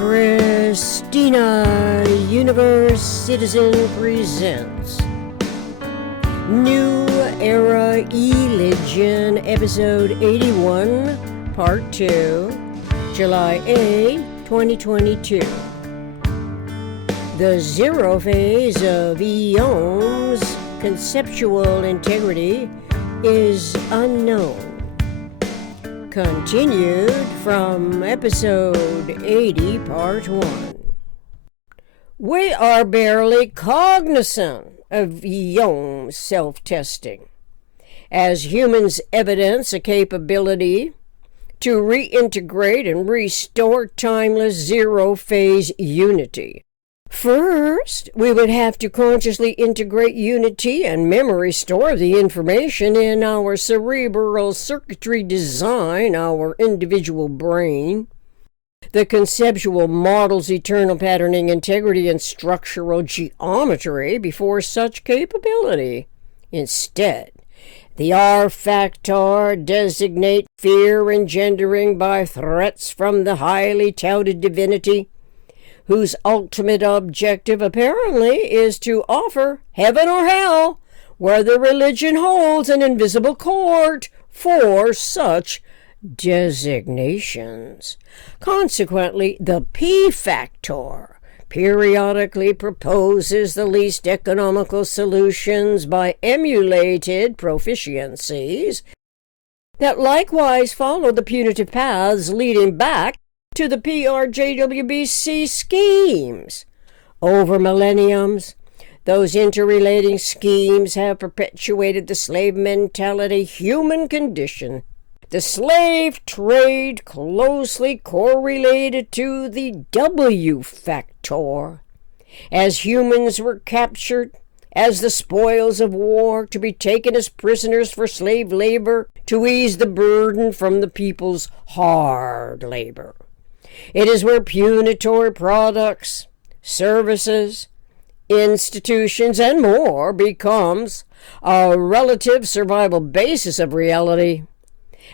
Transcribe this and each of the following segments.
Christina Universe Citizen presents New Era Eligion, Episode 81, Part 2, July 8, 2022. The Zerophase of EOM's conceptual integrity is unknown. Continued from Episode 80, Part 1. We are barely cognizant of EOM self-testing, as humans evidence a capability to reintegrate and restore timeless zero-phase unity. First, we would have to consciously integrate unity and memory store the information in our cerebral circuitry design, our individual brain. The conceptual models eternal patterning, integrity, and structural geometry before such capability. Instead, the R factor designate fear engendering by threats from the highly-touted divinity, whose ultimate objective apparently is to offer heaven or hell, where the religion holds an invisible court for such designations. Consequently, the P factor periodically proposes the least economical solutions by emulated proficiencies that likewise follow the punitive paths leading back to the PRJWBCSchemes. Over millenniums, those interrelating schemes have perpetuated the slave mentality human condition. The slave trade closely correlated to the W factor, as humans were captured as the spoils of war to be taken as prisoners for slave labor to ease the burden from the people's hard labor. It is where punitory products, services, institutions, and more becomes a relative survival basis of reality,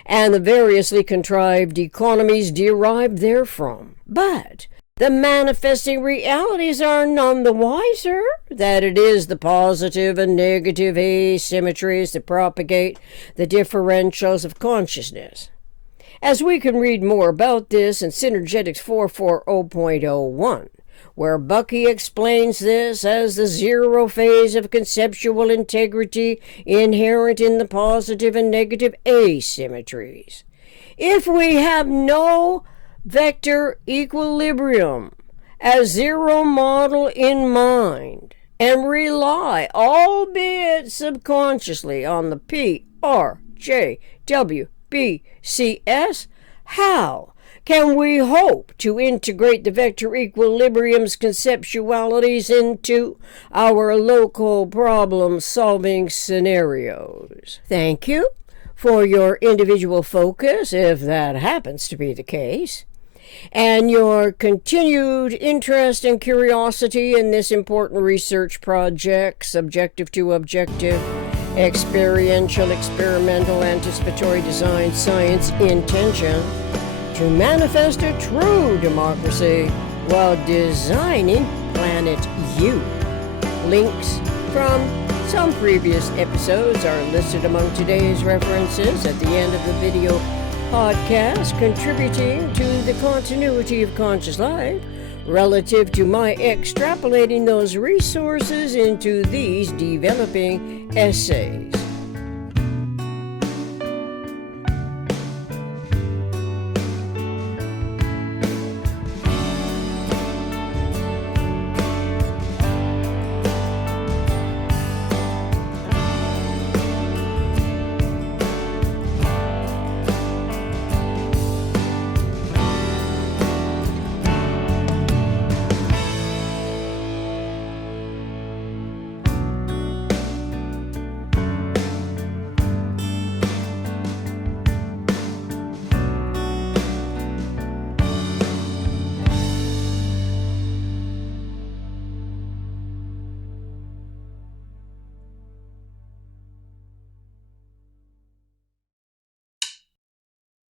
and the variously contrived economies derived therefrom. But the manifesting realities are none the wiser that it is the positive and negative asymmetries that propagate the differentials of consciousness. As we can read more about this in Synergetics 440.01, where Bucky explains this as the zero phase of conceptual integrity inherent in the positive and negative asymmetries. If we have no vector equilibrium as zero model in mind and rely, albeit subconsciously, on the PRJWBCS, how can we hope to integrate the vector equilibrium's conceptualities into our local problem-solving scenarios? Thank you for your individual focus, if that happens to be the case, and your continued interest and curiosity in this important research project, subjective to objective, experiential, experimental, anticipatory design, science, intention, to manifest a true democracy while designing Planet U. Links from some previous episodes are listed among today's references at the end of the video podcast, contributing to the continuity of conscious life relative to my extrapolating those resources into these developing essays.